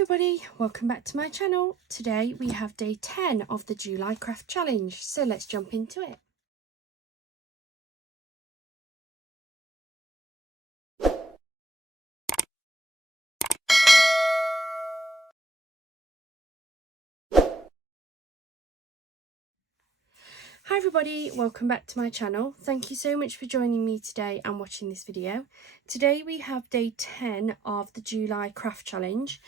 everybody, welcome back to my channel. Today we have day 10 of the July craft challenge, so let's jump into it. Hi everybody, welcome back to my channel. Thank you so much for joining me today and watching this video. Today we have day 10 of the July craft challenge,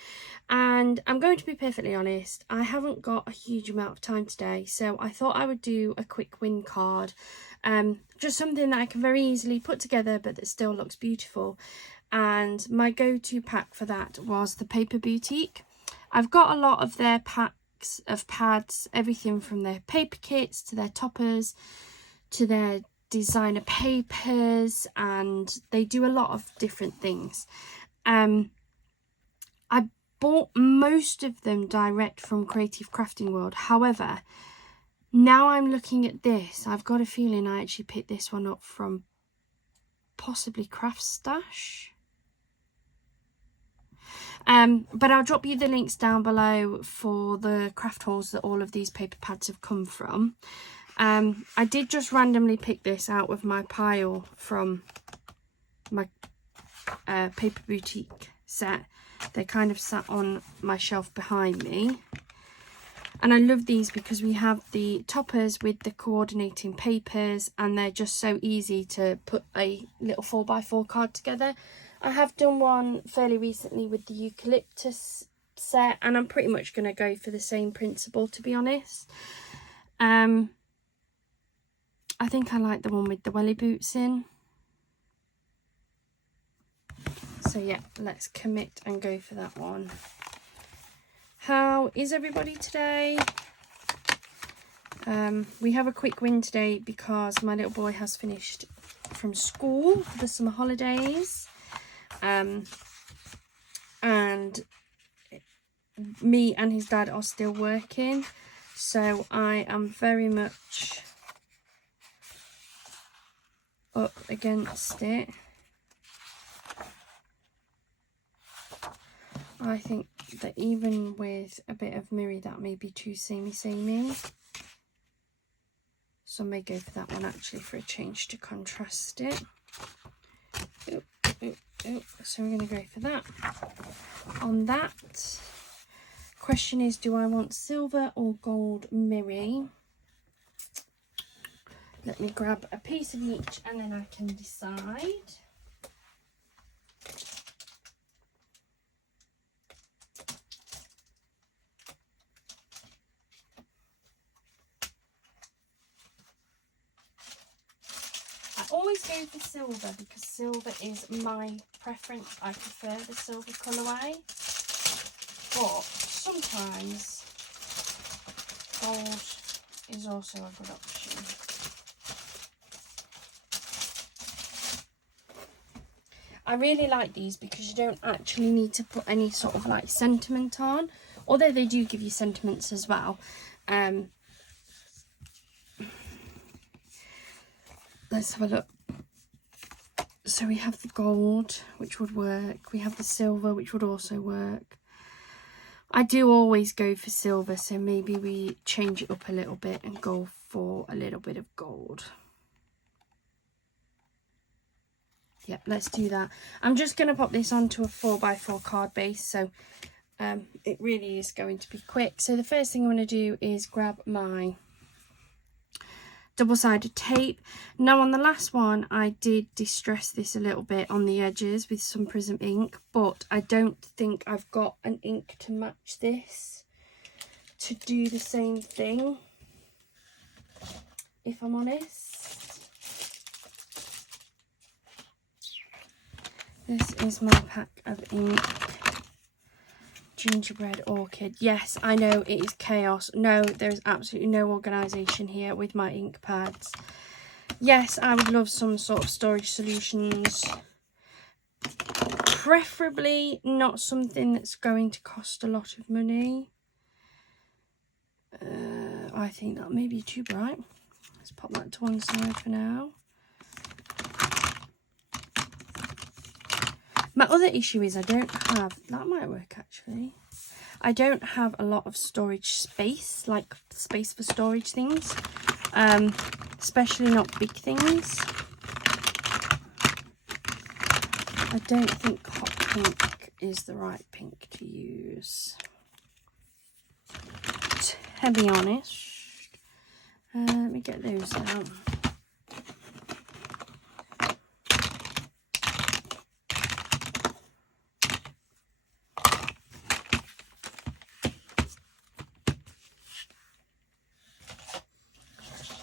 and I'm going to be perfectly honest, I haven't got a huge amount of time today, so I thought I would do a quick win card. Just something that I can very easily put together but that still looks beautiful, and my go-to pack for that was the Paper Boutique. I've got a lot of their packs of pads, everything from their paper kits to their toppers to their designer papers, and they do a lot of different things. I bought most of them direct from Creative Crafting World. However, now I'm looking at this, I've got a feeling I actually picked this one up from possibly Craft Stash. But I'll drop you the links down below for the craft hauls that all of these paper pads have come from. I did just randomly pick this out of my pile from my Paper Boutique set. They kind of sat on my shelf behind me. And I love these because we have the toppers with the coordinating papers, and they're just so easy to put a little 4x4 card together. I have done one fairly recently with the eucalyptus set, and I'm pretty much going to go for the same principle, to be honest. I think I like the one with the welly boots in. So yeah, let's commit and go for that one. How is everybody today? We have a quick win today because my little boy has finished from school for the summer holidays. And me and his dad are still working, so I am very much up against it. I think that even with a bit of Miri, that may be too samey. So I may go for that one actually for a change to contrast it. So we're going to go for that. On that, question is, do I want silver or gold Miri? Let me grab a piece of each and then I can decide. I always go for silver because silver is my preference. I prefer the silver colourway, but sometimes gold is also a good option. I really like these because you don't actually need to put any sort of like sentiment on, although they do give you sentiments as well. Let's have a look. So we have the gold, which would work. We have the silver, which would also work. I do always go for silver, so maybe we change it up a little bit and go for a little bit of gold. Yep, let's do that. I'm just going to pop this onto a 4x4 card base, so it really is going to be quick. So the first thing I'm going to do is grab my double-sided tape. Now on the last one I did distress this a little bit on the edges with some Prism ink, but I don't think I've got an ink to match this to do the same thing, if I'm honest. This is my pack of ink. Gingerbread orchid. Yes, I know it is chaos. No, there's absolutely no organisation here with my ink pads. Yes, I would love some sort of storage solutions. Preferably not something that's going to cost a lot of money. I think that may be too bright. Let's pop that to one side for now. My other issue is I don't have, that might work actually. I don't have a lot of storage space, like space for storage things, especially not big things. I don't think hot pink is the right pink to use, to be honest. Let me get those out.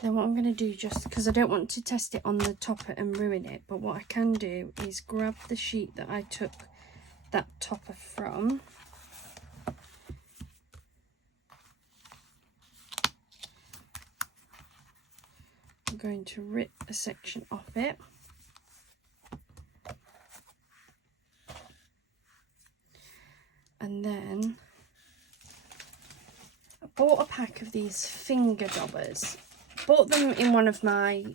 Then what I'm going to do, just because I don't want to test it on the topper and ruin it, but what I can do is grab the sheet that I took that topper from. I'm going to rip a section off it. And then I bought a pack of these finger dobbers. Bought them in one of my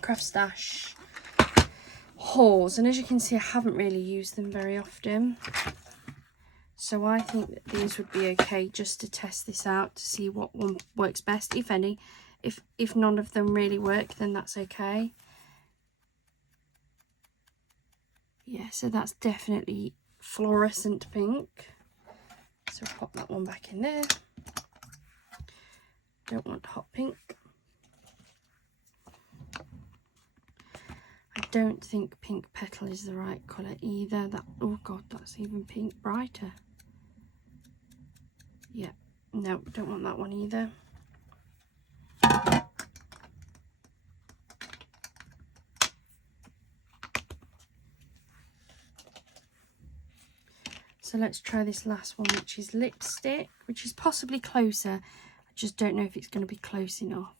craft stash hauls, and as you can see I haven't really used them very often, so I think that these would be okay just to test this out to see what one works best, if any. If none of them really work, then that's okay. Yeah, so that's definitely fluorescent pink, so pop that one back in there. Don't want hot pink. I don't think pink petal is the right colour either. That, oh god, that's even pink brighter. Yeah, no, don't want that one either. So let's try this last one, which is lipstick, which is possibly closer. I just don't know if it's going to be close enough.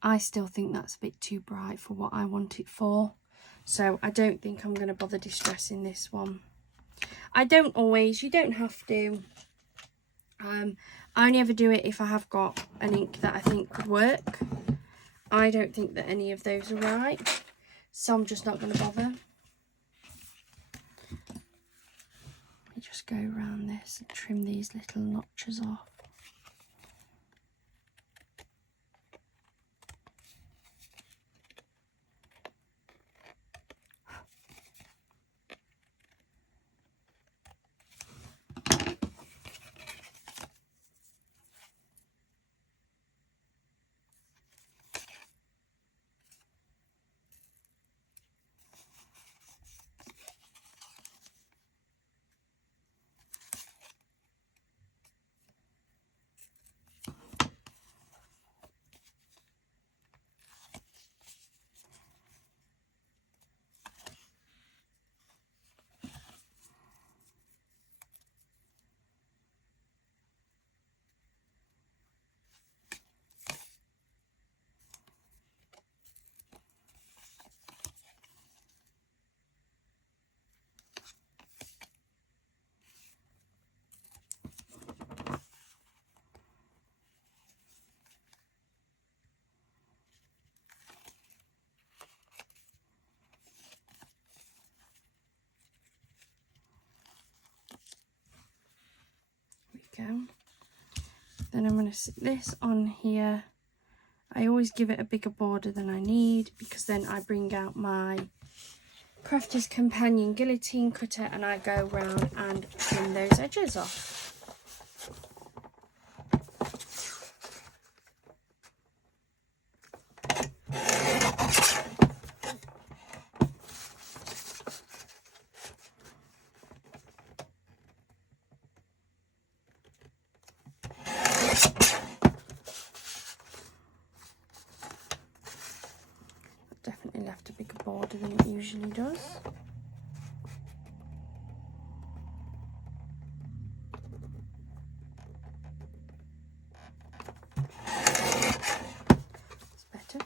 I still think that's a bit too bright for what I want it for, so I don't think I'm going to bother distressing this one. I don't always, you don't have to. I only ever do it if I have got an ink that I think could work. I don't think that any of those are right, so I'm just not going to bother. Let me just go around this and trim these little notches off. Go. Then I'm going to sit this on here. I always give it a bigger border than I need, because then I bring out my Crafter's Companion guillotine cutter and I go round and trim those edges off. Definitely left a bigger border than it usually does. It's better.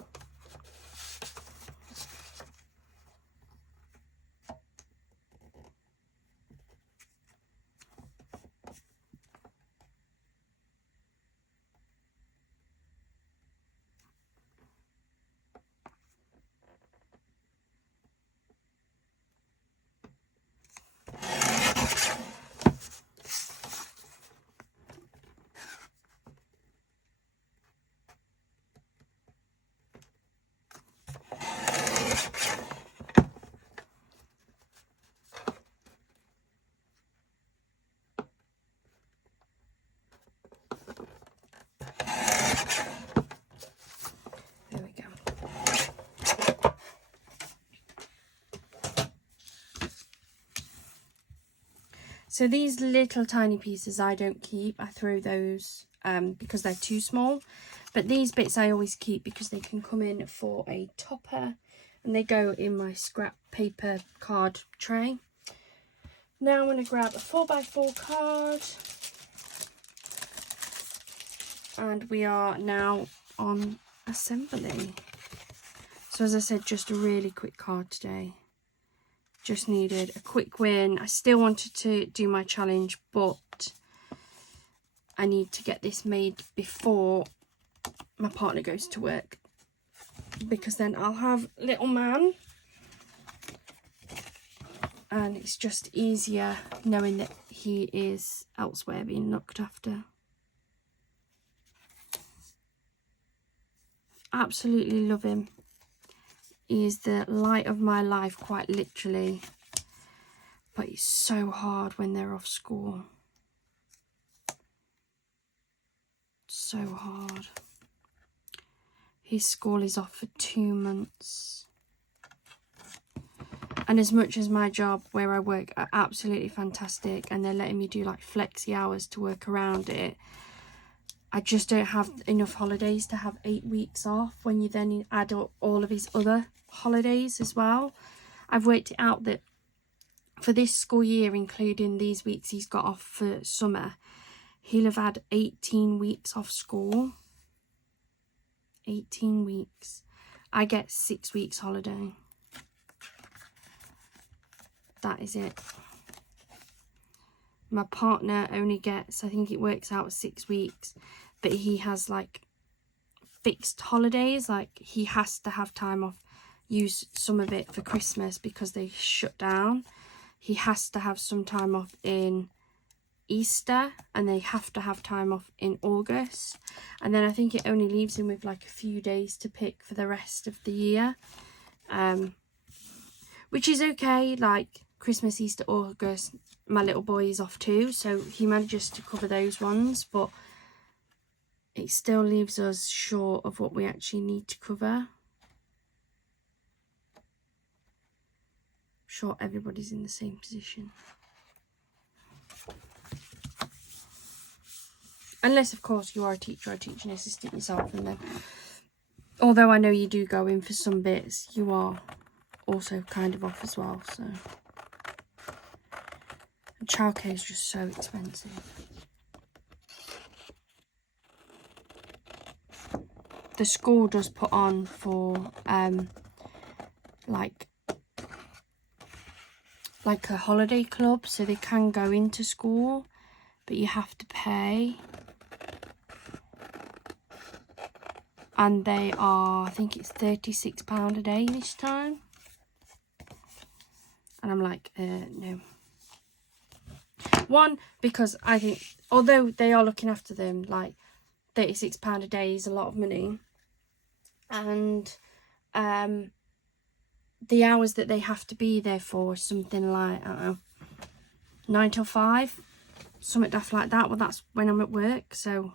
So these little tiny pieces I don't keep. I throw those because they're too small. But these bits I always keep because they can come in for a topper. And they go in my scrap paper card tray. Now I'm going to grab a 4x4 card. And we are now on assembly. So as I said, just a really quick card today. Just needed a quick win. I still wanted to do my challenge, but I need to get this made before my partner goes to work, because then I'll have little man and it's just easier knowing that he is elsewhere being looked after. Absolutely love him. He is the light of my life, quite literally. But it's so hard when they're off school. So hard. His school is off for 2 months. And as much as my job where I work are absolutely fantastic and they're letting me do like flexi hours to work around it, I just don't have enough holidays to have 8 weeks off when you then add up all of his other holidays as well. I've worked it out that for this school year, including these weeks he's got off for summer, he'll have had 18 weeks off school. 18 weeks. I get 6 weeks holiday. That is it. My partner only gets, I think it works out 6 weeks, but he has like fixed holidays. Like he has to have time off, use some of it for Christmas because they shut down. He has to have some time off in Easter, and they have to have time off in August. And then I think it only leaves him with like a few days to pick for the rest of the year. Which is okay, like Christmas, Easter, August, my little boy is off too, so he manages to cover those ones, but it still leaves us short of what we actually need to cover. I'm sure everybody's in the same position. Unless, of course, you are a teacher or a teaching assistant yourself, and then, although I know you do go in for some bits, you are also kind of off as well, so. And childcare is just so expensive. The school does put on for like a holiday club, so they can go into school, but you have to pay. And they are, I think it's £36 a day this time. And I'm like, no. One, because I think, although they are looking after them, like £36 a day is a lot of money. And the hours that they have to be there for, something like, I don't know, 9 till 5, something daft like that. Well, that's when I'm at work, so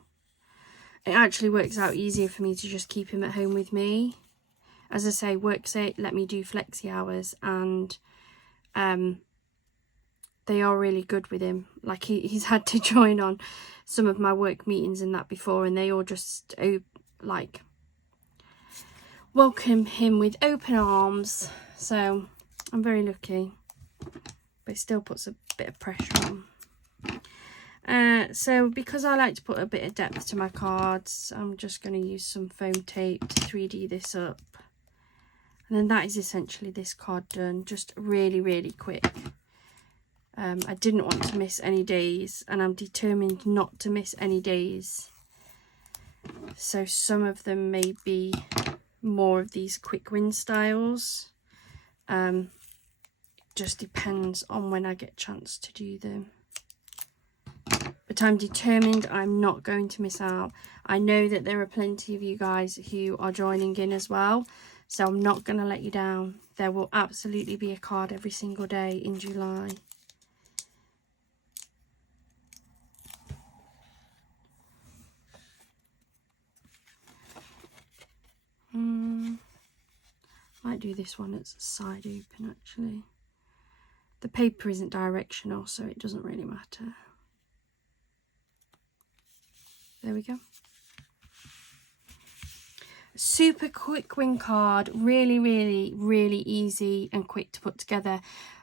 it actually works out easier for me to just keep him at home with me. As I say, work say let me do flexi hours, and they are really good with him. Like he's had to join on some of my work meetings and that before, and they all just like welcome him with open arms. So I'm very lucky, but it still puts a bit of pressure on. So because I like to put a bit of depth to my cards, I'm just going to use some foam tape to 3D this up. And then that is essentially this card done, just really, really quick. I didn't want to miss any days, and I'm determined not to miss any days. So some of them may be more of these quick win styles. Just depends on when I get a chance to do them. But I'm determined I'm not going to miss out. I know that there are plenty of you guys who are joining in as well, so I'm not going to let you down. There will absolutely be a card every single day in July. Might do this one, it's side open actually. the paper isn't directional, so it doesn't really matter. There we go. Super quick wing card, really, really, really easy and quick to put together.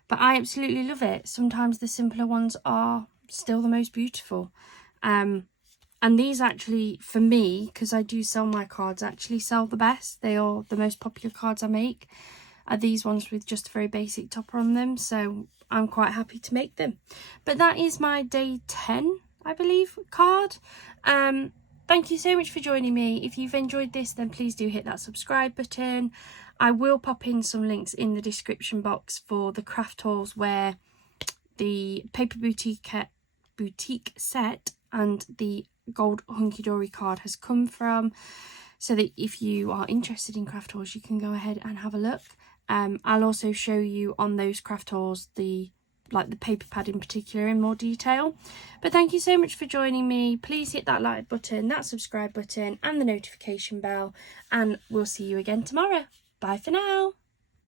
But I absolutely love it. Sometimes the simpler ones are still the most beautiful. And these actually, for me, because I do sell my cards, actually sell the best. They are the most popular cards I make, are these ones with just a very basic topper on them. So I'm quite happy to make them. But that is my day 10, I believe, card. Thank you so much for joining me. If you've enjoyed this, then please do hit that subscribe button. I will pop in some links in the description box for the craft hauls where the paper boutique set and the gold Hunkydory card has come from, so that if you are interested in craft hauls, you can go ahead and have a look. I'll also show you on those craft hauls the paper pad in particular in more detail. But thank you so much for joining me. Please hit that like button, that subscribe button and the notification bell, and we'll see you again tomorrow. Bye for now.